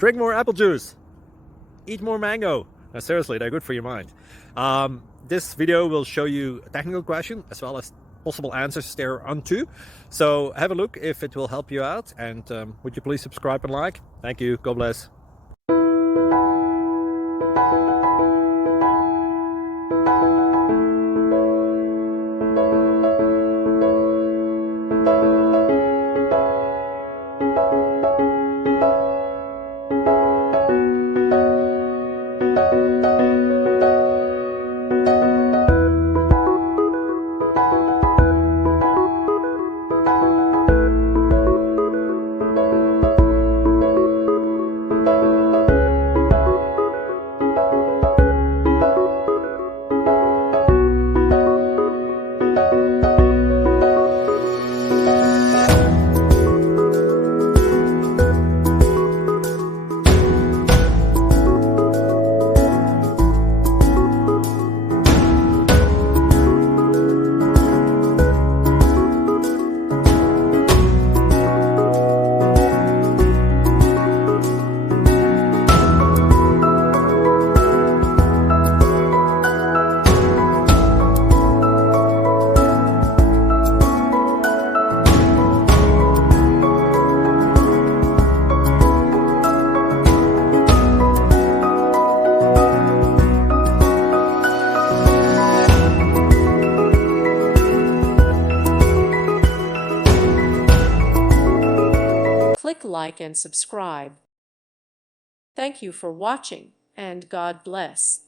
Drink more apple juice. Eat more mango. No, seriously, they're good for your mind. This video will show you a technical question as well as possible answers thereunto. So have a look if it will help you out, and would you please subscribe and like? Thank you. God bless. Click like and subscribe. Thank you for watching, and God bless.